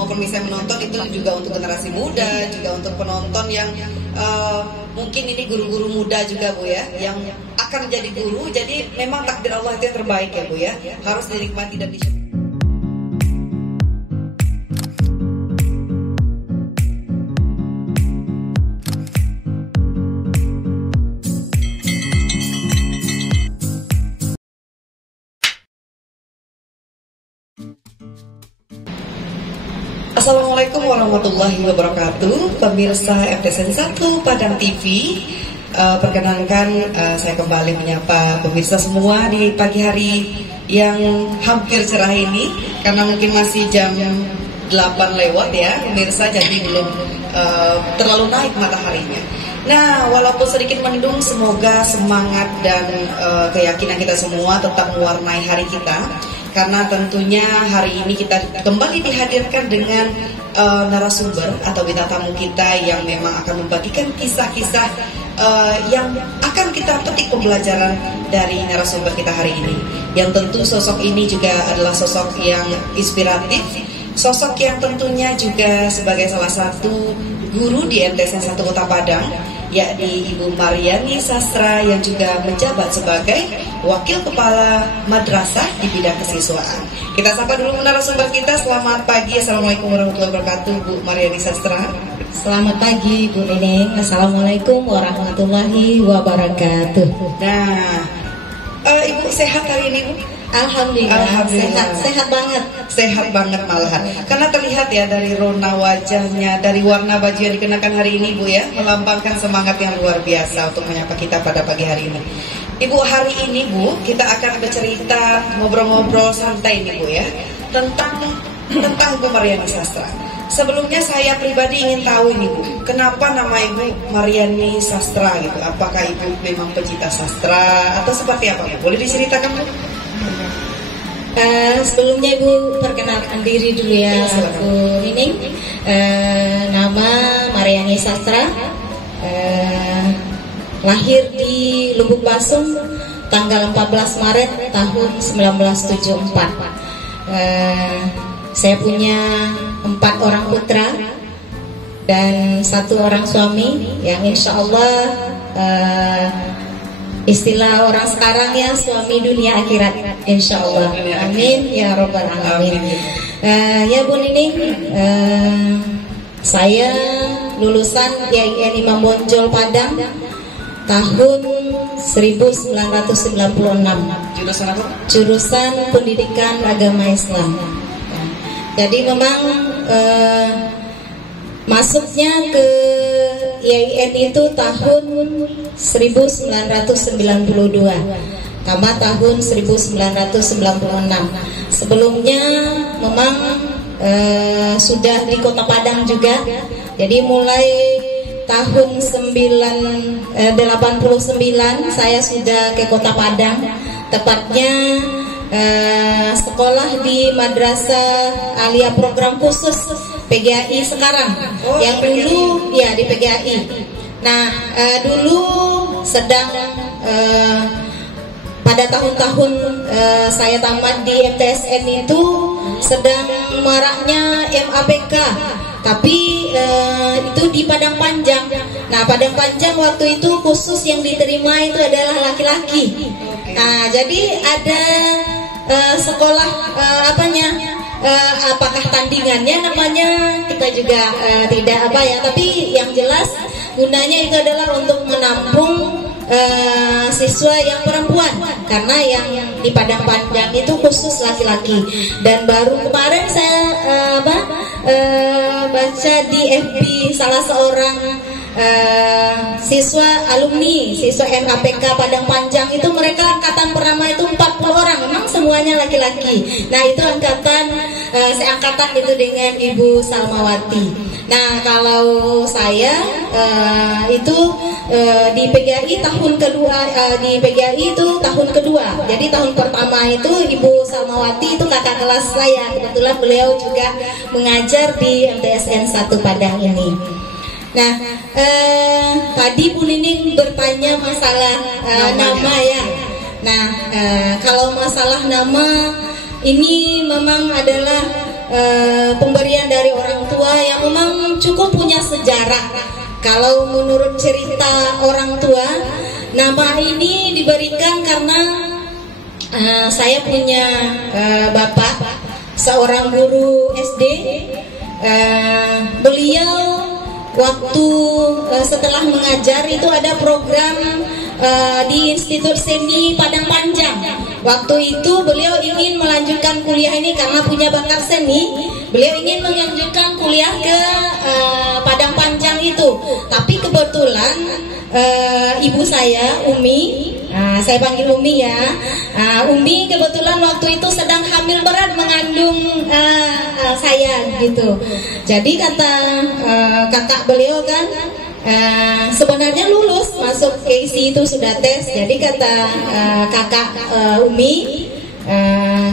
maupun misalnya menonton itu juga untuk generasi muda, juga untuk penonton yang mungkin ini guru-guru muda juga Bu ya, yang akan menjadi guru. Jadi memang takdir Allah itu yang terbaik ya Bu ya, harus dinikmati dan disyukuri. Assalamualaikum warahmatullahi wabarakatuh, pemirsa FTSN 1 Padang TV. Perkenankan saya kembali menyapa pemirsa semua di pagi hari yang hampir cerah ini, karena mungkin masih jam 8 lewat ya pemirsa, jadi belum terlalu naik mataharinya. Nah, walaupun sedikit mendung, semoga semangat dan keyakinan kita semua tetap mewarnai hari kita. Karena tentunya hari ini kita kembali dihadirkan dengan narasumber atau bintang tamu kita yang memang akan membagikan kisah-kisah yang akan kita petik pembelajaran dari narasumber kita hari ini. Yang tentu sosok ini juga adalah sosok yang inspiratif, sosok yang tentunya juga sebagai salah satu guru di MTSN 1 Kota Padang, yakni Ibu Mariani Sastra yang juga menjabat sebagai Wakil Kepala Madrasah di bidang kesiswaan. Kita sapa dulu narasumber kita. Selamat pagi, Assalamualaikum warahmatullahi wabarakatuh, Bu Mariani Sastra. Selamat pagi Bu Neneng. Assalamualaikum warahmatullahi wabarakatuh. Nah, Ibu sehat hari ini Bu? Alhamdulillah. Sehat banget. Sehat banget malahan. Karena terlihat ya dari rona wajahnya, dari warna baju yang dikenakan hari ini Bu ya, melambangkan semangat yang luar biasa untuk menyapa kita pada pagi hari ini. Ibu, hari ini Bu, kita akan bercerita, ngobrol-ngobrol santai nih Bu ya, tentang Bu Mariani Sastra. Sebelumnya saya pribadi ingin tahu ini Bu, kenapa nama Ibu Mariani Sastra gitu? Apakah Ibu memang pecinta sastra atau seperti apa Bu? Boleh diceritakan Bu? Sebelumnya Ibu perkenalkan diri dulu ya, Bu Nining. Nama Mariani Sastra, lahir di Lubuk Basung tanggal 14 Maret tahun 1974. Saya punya 4 orang putra dan 1 orang suami yang insya Allah istilah orang sekarang ya, suami dunia akhirat insya Allah. Amin ya robbal alamin. Ya Bu Nining, saya lulusan YIN Imam Bonjol Padang tahun 1996. Jurusan apa? Jurusan Pendidikan Agama Islam. Jadi memang masuknya ke YIN itu tahun 1992, tambah tahun 1996. Sebelumnya memang sudah di Kota Padang juga. Jadi mulai tahun 89 saya sudah ke Kota Padang, tepatnya sekolah di Madrasah Alia Program Khusus PGAI sekarang. Yang dulu ya di PGAI. Nah, dulu sedang pada tahun-tahun saya tamat di MTSN itu sedang maraknya MAPK, tapi itu di Padang Panjang. Nah, Padang Panjang waktu itu khusus yang diterima itu adalah laki-laki. Nah, jadi ada sekolah apakah tandingannya namanya kita juga tidak apa ya, tapi yang jelas gunanya itu adalah untuk menampung siswa yang perempuan, karena yang di Padang Panjang itu khusus laki-laki. Dan baru kemarin saya baca di FB salah seorang siswa MAPK Padang Panjang itu, mereka angkatan pertama itu 40 orang, memang semuanya laki-laki. Nah, itu angkatan seangkatan itu dengan Ibu Salmawati. Nah, kalau saya itu di PGAI tahun kedua, di PGAI itu tahun kedua. Jadi tahun pertama itu Ibu Salmawati itu kakak kelas saya. Kebetulan beliau juga mengajar di MTSN 1 Padang ini. Nah, tadi Bu Nining bertanya masalah nama ya. Nah, kalau masalah nama ini memang adalah pemberian dari cukup punya sejarah. Kalau menurut cerita orang tua, nama ini diberikan karena saya punya bapak, seorang guru SD. Beliau waktu setelah mengajar itu ada program di Institut Seni Padang Panjang. Waktu itu beliau ingin melanjutkan kuliah ini karena punya bakat seni. Beliau ingin melanjutkan kuliah ke Padang Panjang itu. Tapi kebetulan ibu saya, Umi, saya panggil Umi ya. Umi kebetulan waktu itu sedang hamil berat mengandung saya gitu. Jadi kata kakak beliau kan, sebenarnya lulus masuk KISI itu sudah tes. Jadi kata kakak Umi,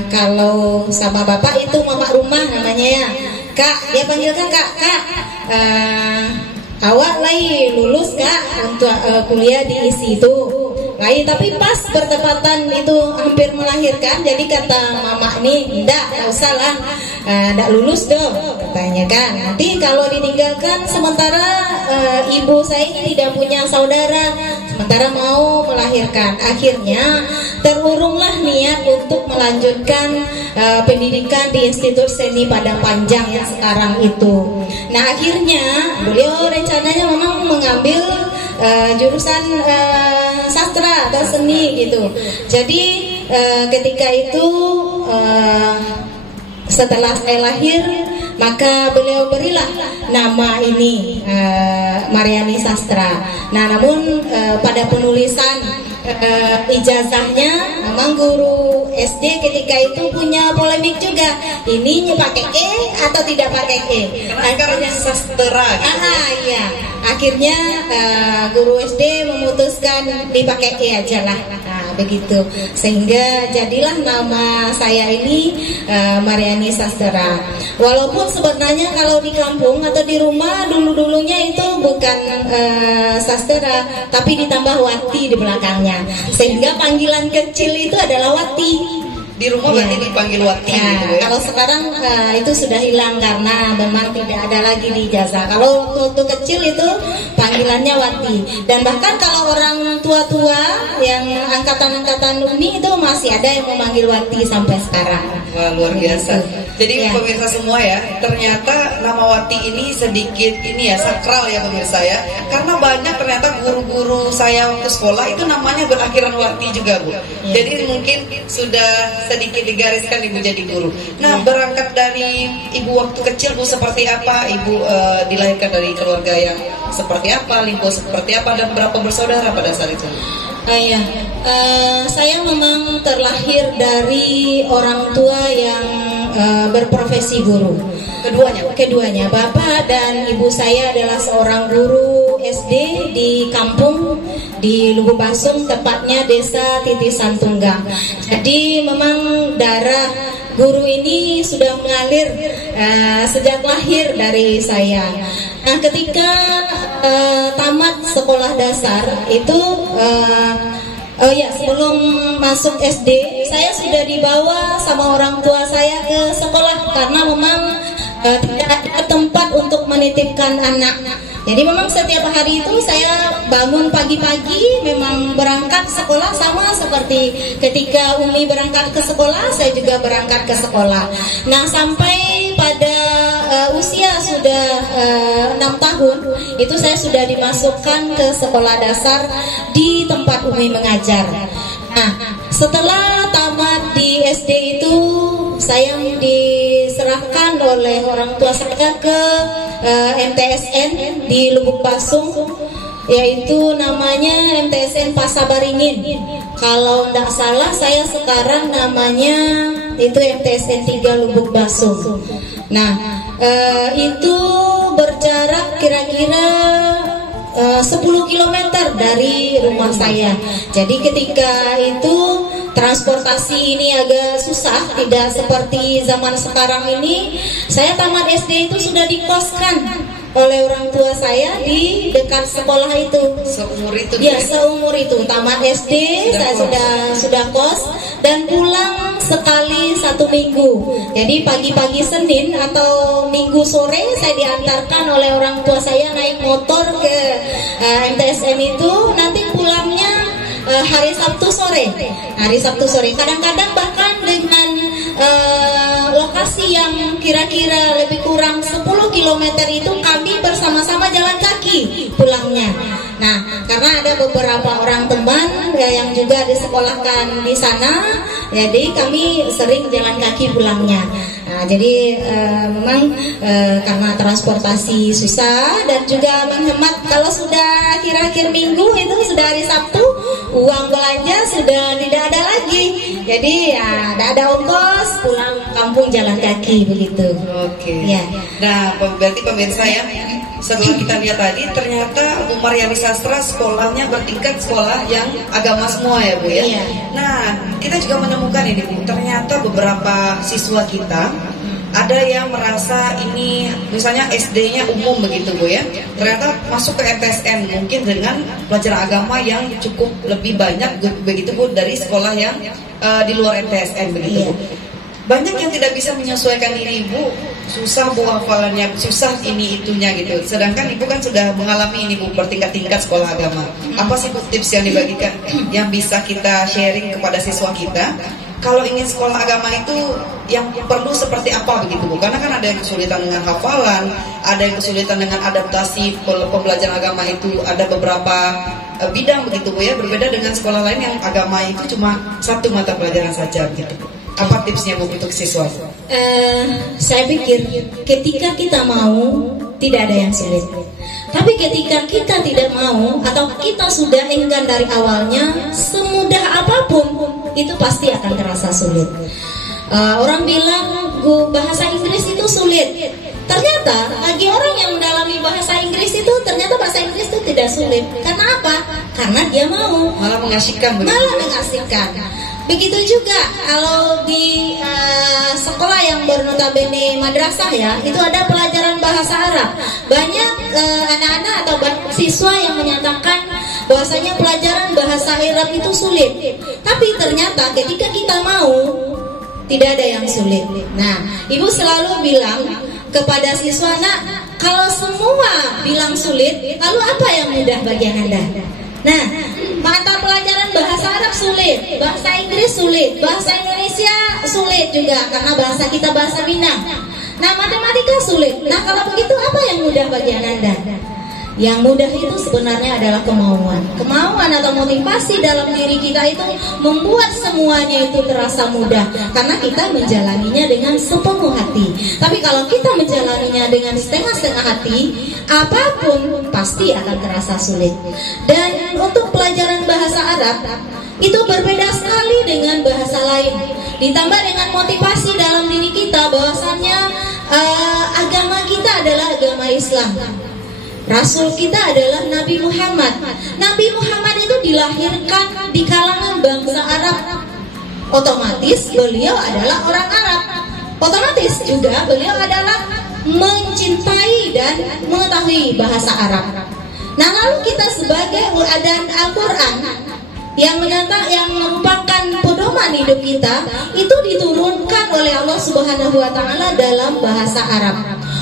kalau sama bapak itu mama rumah namanya ya. Kak, dia panggilkan kak, awak lagi lulus kak untuk kuliah di ISI itu. Tapi pas bertepatan itu hampir melahirkan, jadi kata mama nih, enggak usah lah, enggak lulus dong katanya kan. Nanti kalau ditinggalkan sementara ibu saya ini tidak punya saudara, sementara mau melahirkan. Akhirnya terurunglah niat untuk melanjutkan pendidikan di Institut Seni Padang Panjang yang sekarang itu. Nah akhirnya beliau rencananya memang mengambil jurusan sastra atau seni gitu. Jadi ketika itu setelah saya lahir, maka beliau berilah nama ini Mariani Sastra. Nah namun pada penulisan ijazahnya memang guru SD ketika itu punya polemik juga, ini pakai E atau tidak pakai E. Akhirnya sastra gitu. Iya. Akhirnya guru SD memutuskan dipakai E aja lah. Begitu. Sehingga jadilah nama saya ini Mariani Sastra. Walaupun sebenarnya kalau di kampung atau di rumah dulu-dulunya itu bukan Sastra, tapi ditambah Wati di belakangnya. Sehingga panggilan kecil itu adalah Wati. Di rumah berarti dipanggil Wati gitu ya. Kalau sekarang itu sudah hilang karena memang tidak ada lagi di ijazah. Kalau waktu kecil itu panggilannya Wati. Dan bahkan kalau orang tua-tua yang angkatan-angkatan Umi itu masih ada yang memanggil Wati sampai sekarang. Wah, luar biasa. Jadi pemirsa semua ya, ternyata nama Wati ini sedikit ini ya sakral ya pemirsa ya. Karena banyak ternyata guru-guru saya waktu sekolah itu namanya berakhiran Wati juga Bu. Jadi mungkin sudah sedikit digariskan ibu jadi guru. Nah berangkat dari ibu waktu kecil Bu seperti apa? Ibu dilahirkan dari keluarga yang seperti apa? Lingkup seperti apa? Dan berapa bersaudara pada saat itu? Saya memang terlahir dari orang tua yang berprofesi guru. Keduanya, bapak dan ibu saya adalah seorang guru SD di kampung di Lubuk Basung, tepatnya desa Titisan Tunggang. Jadi memang darah guru ini sudah mengalir sejak lahir dari saya. Nah ketika tamat sekolah dasar itu sebelum masuk SD saya sudah dibawa sama orang tua saya ke sekolah karena memang tidak ada tempat untuk menitipkan anak. Jadi memang setiap hari itu saya bangun pagi-pagi memang berangkat sekolah, sama seperti ketika Umi berangkat ke sekolah, saya juga berangkat ke sekolah. Nah sampai pada usia sudah 6 tahun itu saya sudah dimasukkan ke sekolah dasar di tempat Umi mengajar. Nah setelah tamat di SD itu saya diserahkan oleh orang tua saya ke MTSN di Lubuk Basung, yaitu namanya MTSN Pasabaringin. Kalau tidak salah saya sekarang namanya itu MTSN 3 Lubuk Basung. Nah itu berjarak kira-kira 10 km dari rumah saya. Jadi ketika itu transportasi ini agak susah, tidak seperti zaman sekarang ini. Saya tamat SD itu sudah dikoskan oleh orang tua saya di dekat sekolah itu. Seumur itu? Ya, seumur itu. Tamat SD saya sudah kos dan pulang sekali 1 minggu. Jadi pagi-pagi Senin atau Minggu sore saya diantarkan oleh orang tua saya naik motor ke MTSN itu, nanti pulangnya hari Sabtu sore. Hari Sabtu sore. Kadang-kadang bahkan dengan lokasi yang kira-kira lebih kurang 10 km itu kami bersama-sama jalan kaki pulangnya. Nah, karena ada beberapa orang teman yang juga disekolahkan di sana, jadi kami sering jalan kaki pulangnya. Nah, jadi memang karena transportasi susah dan juga menghemat. Kalau sudah akhir-akhir minggu itu sudah hari Sabtu, uang belanja sudah tidak ada lagi. Jadi ya tidak ada ongkos, pulang kampung jalan kaki begitu. Oke. Ya. Nah, berarti pemirsa ya, setelah kita lihat tadi ternyata Bu Maryani Sastra sekolahnya bertingkat sekolah yang agama semua ya Bu ya. Iya. Nah, kita juga menemukan ini Bu, ternyata beberapa siswa kita ada yang merasa ini misalnya SD-nya umum begitu Bu ya. Ternyata masuk ke MTSN mungkin dengan pelajaran agama yang cukup lebih banyak begitu Bu dari sekolah yang di luar MTSN begitu Bu. Banyak yang tidak bisa menyesuaikan diri Ibu, susah Bu hafalannya, susah ini itunya gitu. Sedangkan Ibu kan sudah mengalami ini Bu, bertingkat-tingkat sekolah agama. Apa sih Bu tips yang dibagikan yang bisa kita sharing kepada siswa kita? Kalau ingin sekolah agama itu yang perlu seperti apa begitu Bu? Karena kan ada yang kesulitan dengan hafalan, ada yang kesulitan dengan adaptasi pembelajaran agama itu, ada beberapa bidang begitu Bu ya, berbeda dengan sekolah lain yang agama itu cuma satu mata pelajaran saja begitu Bu. Apa tipsnya Bu untuk siswa? Saya pikir ketika kita mau tidak ada yang sulit. Tapi ketika kita tidak mau atau kita sudah enggan dari awalnya, semudah apapun itu pasti akan terasa sulit. Orang bilang bahasa Inggris itu sulit. Ternyata bagi orang yang mendalami bahasa Inggris itu ternyata bahasa Inggris itu tidak sulit. Karena apa? Karena dia mau. Malah mengasihkan begitu. Malah mengasihkan. Begitu juga kalau di sekolah yang bernotabene madrasah ya, itu ada pelajaran bahasa Arab. Banyak anak-anak atau siswa yang menyatakan bahwasanya pelajaran bahasa Arab itu sulit. Tapi ternyata ketika kita mau, tidak ada yang sulit. Nah, Ibu selalu bilang kepada siswa, nak, kalau semua bilang sulit, lalu apa yang mudah bagi Anda? Nah, mata pelajaran bahasa Arab sulit, bahasa Inggris sulit, bahasa Indonesia sulit juga karena bahasa kita bahasa Minang. Nah, matematika sulit. Nah, kalau begitu apa yang mudah bagi Anda? Yang mudah itu sebenarnya adalah kemauan. Kemauan atau motivasi dalam diri kita itu membuat semuanya itu terasa mudah karena kita menjalaninya dengan sepenuh hati. Tapi kalau kita menjalaninya dengan setengah-setengah hati, apapun pasti akan terasa sulit. Dan untuk pelajaran bahasa Arab itu berbeda sekali dengan bahasa lain. Ditambah dengan motivasi dalam diri kita bahwasannya agama kita adalah agama Islam. Rasul kita adalah Nabi Muhammad. Nabi Muhammad itu dilahirkan di kalangan bangsa Arab. Otomatis beliau adalah orang Arab. Otomatis juga beliau adalah mencintai dan mengetahui bahasa Arab. Nah, lalu kita sebagai dan Al-Quran yang merupakan pedoman hidup kita itu diturunkan oleh Allah Subhanahu wa taala dalam bahasa Arab.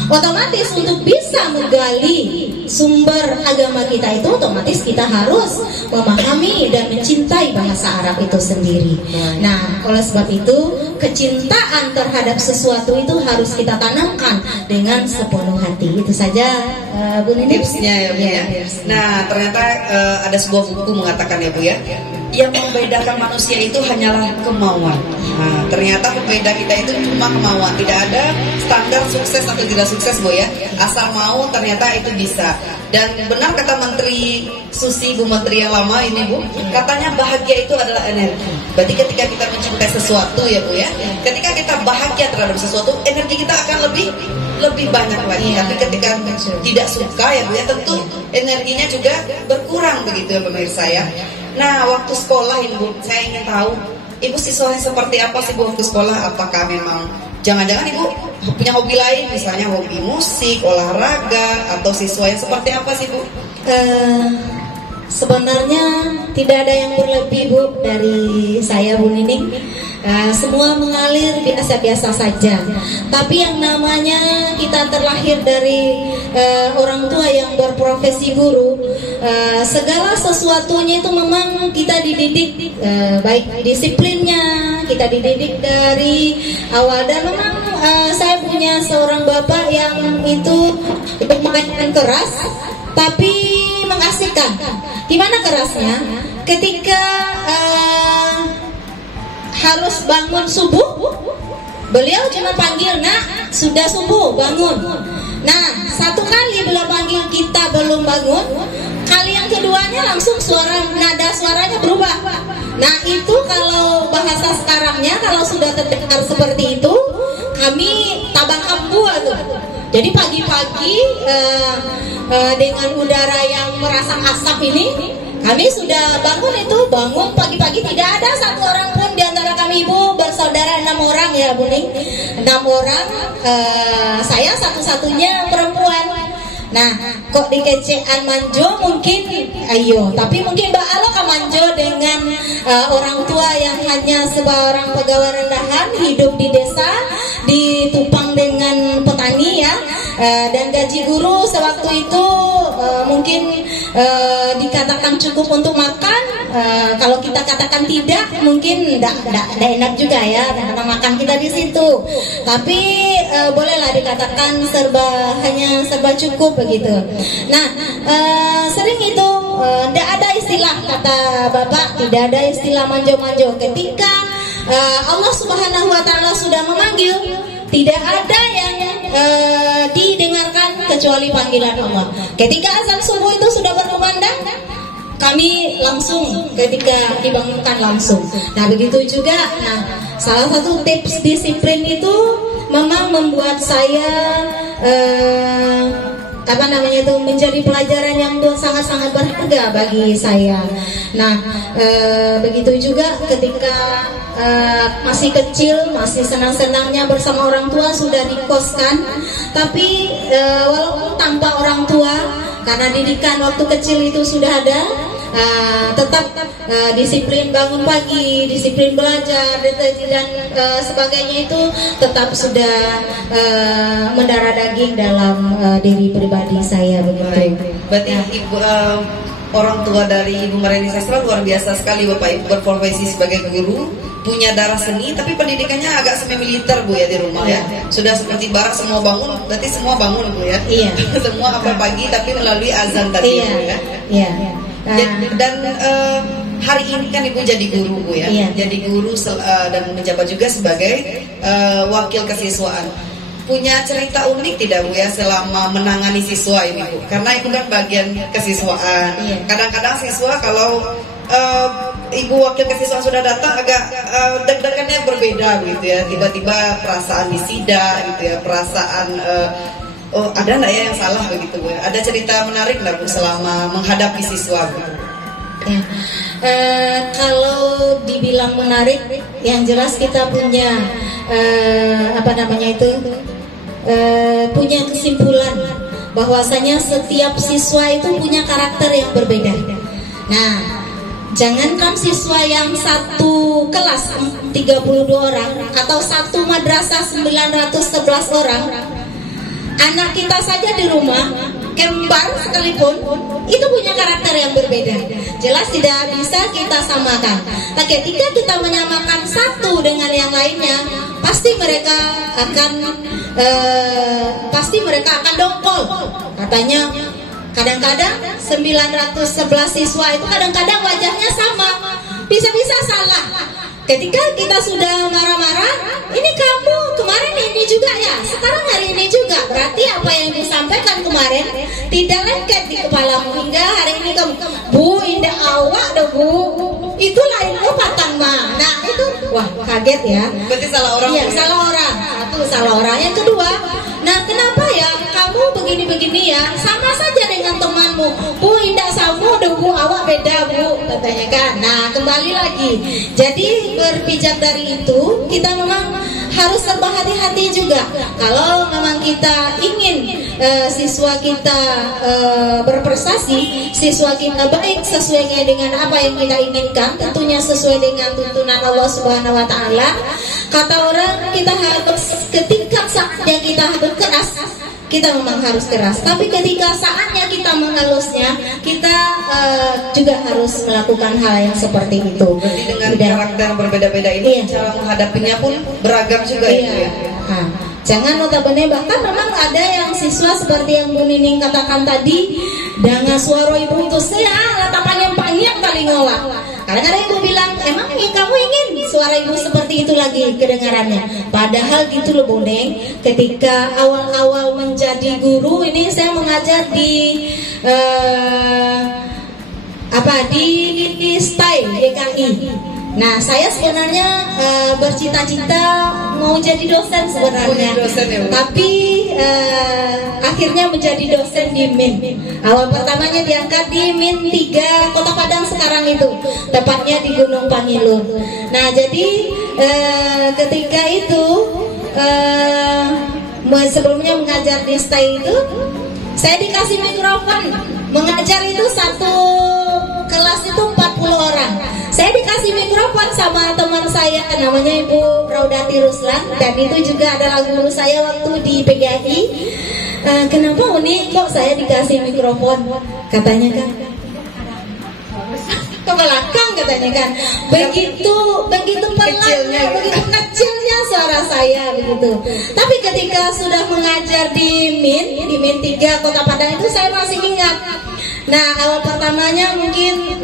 Otomatis untuk bisa menggali sumber agama kita itu otomatis kita harus memahami dan mencintai bahasa Arab itu sendiri. Nah, oleh sebab itu kecintaan terhadap sesuatu itu harus kita tanamkan dengan sepenuh hati. Itu saja Bu Nini tipsnya ya Bu ya. Nah, ternyata ada sebuah buku mengatakan ya Bu ya, yang membedakan manusia itu hanyalah kemauan. Nah, ternyata pembeda kita itu cuma kemauan. Tidak ada standar sukses atau tidak sukses Bu ya. Asal mau ternyata itu bisa. Dan benar kata Menteri Susi, Bu Menteri yang lama ini Bu, katanya bahagia itu adalah energi. Berarti ketika kita mencintai sesuatu ya Bu ya, ketika kita bahagia terhadap sesuatu, energi kita akan lebih banyak lagi. Tapi ketika tidak suka ya Bu ya, tentu energinya juga berkurang begitu ya pemirsa ya. Nah, waktu sekolah ini Bu, saya ingin tahu Ibu siswanya seperti apa sih Bu waktu sekolah? Apakah memang jangan-jangan Ibu punya hobi lain, misalnya hobi musik, olahraga, atau siswa yang seperti apa sih Bu? Sebenarnya tidak ada yang berlebih Bu dari saya Bu Nining. Semua mengalir biasa-biasa saja. Tapi yang namanya kita terlahir dari orang tua yang berprofesi guru, segala sesuatunya itu memang kita dididik, baik disiplinnya kita dididik dari awal. Dan memang saya punya seorang bapak yang itu lumayan keras tapi mengasihkan. Gimana kerasnya? Ketika harus bangun subuh, beliau cuma panggil, "Nak, sudah subuh, bangun." Nah, satu kali beliau panggil kita belum bangun, kali yang keduanya langsung nada suaranya berubah. Nah, itu kalau bahasa sekarangnya, kalau sudah terdengar seperti itu, kami tabang buah tuh. Jadi pagi-pagi dengan udara yang merasa asap ini, kami sudah bangun pagi-pagi, tidak ada satu orang pun di antara kami Ibu bersaudara 6 orang ya Bu Ning, 6 orang, saya satu-satunya perempuan. Nah, kok dikecean manjo mungkin, ayo, tapi mungkin Mbak Aloka manjo dengan orang tua yang hanya seorang pegawai rendahan, hidup di desa, ditupang dengan petani ya, dan gaji guru sewaktu itu mungkin dikatakan cukup untuk makan. Kalau kita katakan tidak, mungkin tidak enak juga ya, karena makan kita di situ. Tapi bolehlah dikatakan hanya serba cukup begitu. Nah, sering itu tidak ada istilah, kata Bapak, tidak ada istilah manjo-manjo. Ketika Allah Subhanahu Wa Taala sudah memanggil, tidak ada yang didengarkan kecuali panggilan Allah. Ketika azan subuh itu sudah berkumandang, kami langsung ketika dibangunkan langsung. Nah, begitu juga. Nah, salah satu tips disiplin itu memang membuat saya menjadi pelajaran yang sangat-sangat berharga bagi saya. Nah, begitu juga ketika masih kecil, masih senang-senangnya bersama orang tua, sudah dikoskan, tapi walaupun tanpa orang tua, karena didikan waktu kecil itu sudah ada, tetap disiplin bangun pagi, disiplin belajar dan sebagainya itu tetap sudah mendarah daging dalam diri pribadi saya begitu. Berarti Ibu, orang tua dari Ibu Mariani Sastra luar biasa sekali. Bapak Ibu berprofesi sebagai guru, punya darah seni, tapi pendidikannya agak semi-militer Bu ya di rumah ya. Sudah seperti barak, semua bangun, berarti semua bangun Bu ya. Iya. Semua apel pagi tapi melalui azan tadi Bu ya. Iya. Dan hari ini kan Ibu jadi guru Bu ya. Iya. Jadi guru dan menjabat juga sebagai wakil kesiswaan. Punya cerita unik tidak Bu ya selama menangani siswa ini Bu? Karena itu kan bagian kesiswaan. Iya. Kadang-kadang siswa kalau Ibu wakil kesiswaan sudah datang agak deg-degannya berbeda gitu ya. Tiba-tiba perasaan disida gitu ya, perasaan oh ada nggak ya yang salah begitu Bu? Ada cerita menarik nggak Bu selama menghadapi siswa Bu? Ya. Kalau dibilang menarik, yang jelas kita punya punya kesimpulan bahwasanya setiap siswa itu punya karakter yang berbeda. Nah, jangankan siswa yang satu kelas 32 orang atau satu madrasah 911 orang, anak kita saja di rumah kembar sekalipun itu punya karakter yang berbeda. Jelas tidak bisa kita samakan. Nah, ketika kita menyamakan satu dengan yang lainnya, pasti mereka akan dongkol. Katanya kadang-kadang 911 siswa itu kadang-kadang wajahnya sama, bisa-bisa salah. Ketika kita sudah marah-marah, ini kamu kemarin ini juga ya, sekarang hari ini juga, berarti apa yang disampaikan kemarin tidak lengket di kepalamu hingga hari ini kamu, Bu, indah awak deh Bu, itu lain lo patang mah. Nah itu, wah kaget ya. Berarti salah orang. Iya, salah orang. Satu salah orang. Yang kedua, nah kenapa ya kamu begini-begini ya, sama saja dengan temanmu. Bu, indah samu deh Bu, awak beda Bu, katanya kan. Nah kembali lagi, jadi berpijak dari itu kita memang harus serba hati-hati juga. Kalau memang kita ingin siswa kita berprestasi, siswa kita baik sesuai dengan apa yang kita inginkan, tentunya sesuai dengan tuntunan Allah Subhanahu wa taala. Kata orang, kita harus ketika saatnya kita harus keras, kita memang harus keras. Tapi ketika saatnya kita menghalusnya, kita juga harus melakukan hal yang seperti itu. Berarti dengan karakter yang berbeda-beda ini, cara menghadapinya pun beragam juga ya. Nah, jangan notabene, bahkan memang ada yang siswa seperti yang Bu Nining katakan tadi, dengan suara ibu itu saya latapan yang panjang kali ngolak. Kadang-kadang ibu bilang, emang kamu ingin suara ibu seperti itu lagi kedengarannya? Padahal gitu loh Bu Neng, ketika awal-awal menjadi guru ini saya mengajar di di STAI DKI. Nah, saya sebenarnya bercita-cita mau jadi dosen sebenarnya, tapi akhirnya menjadi dosen di MIN. Awal pertamanya diangkat di MIN 3 Kota Padang sekarang itu, tepatnya di Gunung Pangilur. Nah, jadi ketika itu sebelumnya mengajar di STAI itu, saya dikasih mikrofon. Mengajar itu satu kelas itu 40 orang. Saya dikasih mikrofon sama teman saya, namanya Ibu Raudati Ruslan, dan itu juga adalah guru saya waktu di PGRI. Kenapa Uni kok saya dikasih mikrofon? Katanya kan ke belakang, katanya kan begitu pelannya, begitu kecilnya suara saya begitu. Tapi ketika sudah mengajar di MIN 3 Kota Padang itu saya masih ingat. Nah, awal pertamanya mungkin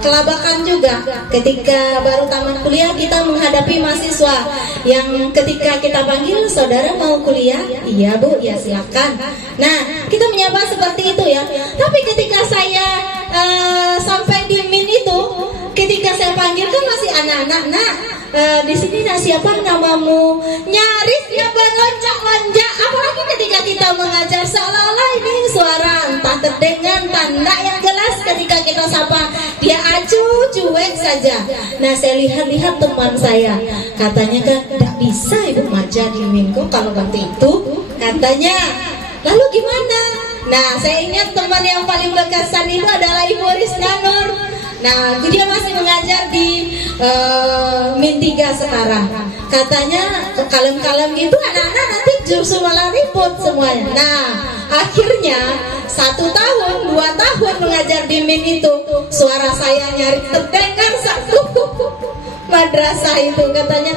kelabakan juga. Ketika baru tamat kuliah kita menghadapi mahasiswa yang ketika kita panggil, saudara mau kuliah? Iya Bu, ya silakan. Nah, kita menyapa seperti itu ya. Tapi ketika saya sampai di MIN itu, ketika saya panggil kan masih anak-anak. Nah, di sini siapa namamu? Nyaris dia berlonjak-lonjak. Apalagi ketika kita mengajar, seolah-olah ini suara entah terdengar tanda yang jelas. Ketika kita sapa, dia acuh cuek saja. Nah, saya lihat-lihat teman saya, katanya kan tidak bisa Ibu ngajar di Minko kalau seperti itu, katanya. Lalu gimana? Nah, saya ingat teman yang paling berkesan itu adalah Ibu Rizna Nur. Nah, dia masih mengajar di MIN 3 sekarang. Katanya kalem-kalem gitu anak-anak nanti justru malah ribut semuanya. Nah, akhirnya 1 tahun, 2 tahun mengajar di MIN itu, suara saya nyaris terdengar satu madrasah itu. Katanya,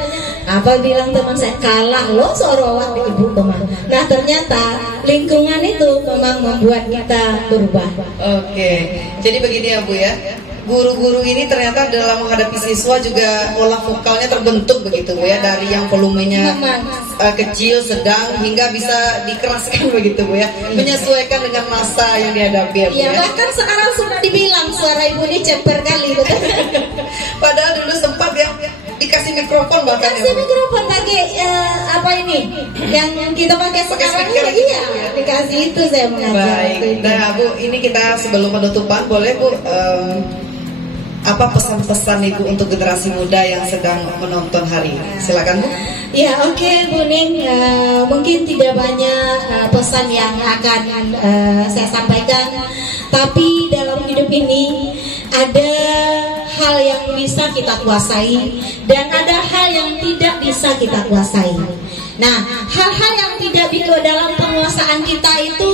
apa bilang teman saya, kalah loh suara ibu teman. Nah, ternyata lingkungan itu memang membuat kita berubah. Oke, jadi begini ya Bu ya, guru-guru ini ternyata dalam menghadapi siswa juga olah vokalnya terbentuk begitu Bu ya, dari yang volumenya kecil, sedang, hingga bisa dikeraskan begitu Bu ya, menyesuaikan dengan masa yang dihadapi ya Bu ya. Bahkan sekarang sudah dibilang suara ibu ini ceper kali gitu. Padahal dulu sempat ya dikasih mikrofon, bahkan dikasih mikrofon pakai apa ini yang kita pakai sekarang ini, iya dikasih itu saya mengajar. Baik, nah Bu, ini kita sebelum penutupan boleh Bu apa pesan-pesan Ibu untuk generasi muda yang sedang menonton hari ini? Silakan Bu. Ya, oke, Bu Ning, mungkin tidak banyak pesan yang akan saya sampaikan, tapi dalam hidup ini ada hal yang bisa kita kuasai dan ada hal yang tidak bisa kita kuasai. Nah, hal-hal yang tidak bisa dalam penguasaan kita itu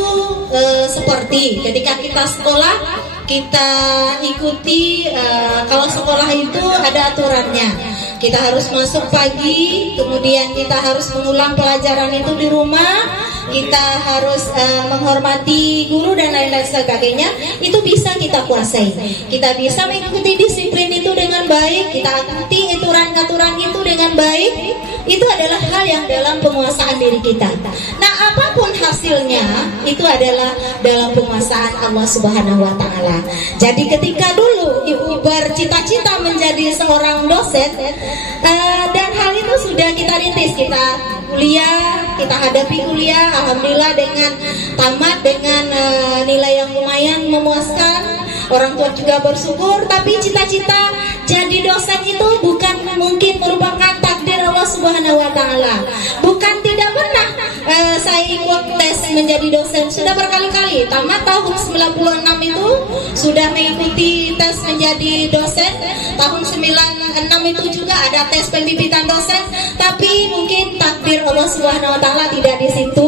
seperti ketika kita sekolah, kita ikuti kalau sekolah itu ada aturannya. Kita harus masuk pagi, kemudian kita harus mengulang pelajaran itu di rumah, kita harus menghormati guru dan lain-lain sebagainya. Itu bisa kita kuasai. Kita bisa mengikuti disiplin itu dengan baik, kita ikuti aturan-aturan itu dengan baik. Itu adalah hal yang dalam penguasaan diri kita. Nah, apapun hasilnya itu adalah dalam penguasaan Allah Subhanahu wa taala. Jadi ketika dulu Ibu bercita-cita menjadi seorang dosen, dan hal itu sudah kita rintis, kita kuliah, kita hadapi kuliah, alhamdulillah dengan tamat dengan nilai yang lumayan memuaskan. Orang tua juga bersyukur, tapi cita-cita jadi dosen itu bukan mungkin merupakan takdir Allah Subhanahu wa taala. Bukan tidak pernah saya ikut tes menjadi dosen, sudah berkali-kali. Tamat tahun 96 itu sudah mengikuti tes menjadi dosen. Tahun 96 itu juga ada tes pembibitan dosen, tapi mungkin takdir Allah Subhanahu wa taala tidak di situ.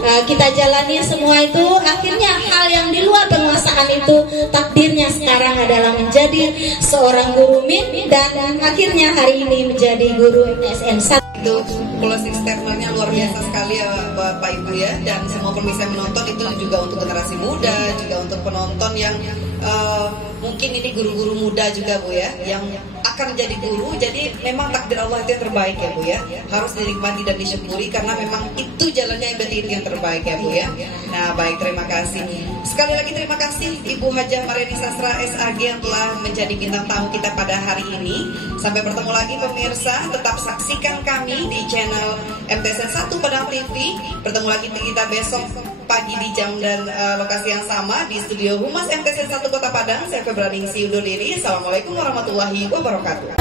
Kita jalani semua itu, akhirnya hal yang di luar penguasaan itu takdirnya sekarang adalah menjadi seorang guru MIN, dan akhirnya hari ini menjadi guru MTSN 1. Itu closing statementnya luar biasa sekali ya Bapak Ibu ya, dan semua pemirsa yang menonton itu juga untuk generasi muda, juga untuk penonton yang mungkin ini guru-guru muda juga Bu ya, yang akan menjadi guru. Jadi memang takdir Allah itu yang terbaik ya Bu ya, harus dinikmati dan disyukuri karena memang itu jalannya yang berarti itu yang terbaik ya Bu ya. Nah baik, terima kasih. Sekali lagi terima kasih Ibu Hajah Mariani Sastra SAG yang telah menjadi bintang tamu kita pada hari ini. Sampai bertemu lagi pemirsa, tetap saksikan kami di channel MTSN 1 Padang TV. Bertemu lagi kita besok pagi di jam dan lokasi yang sama di studio Humas MTSN 1 Kota Padang. Saya Febraningsi undur diri. Assalamualaikum warahmatullahi wabarakatuh.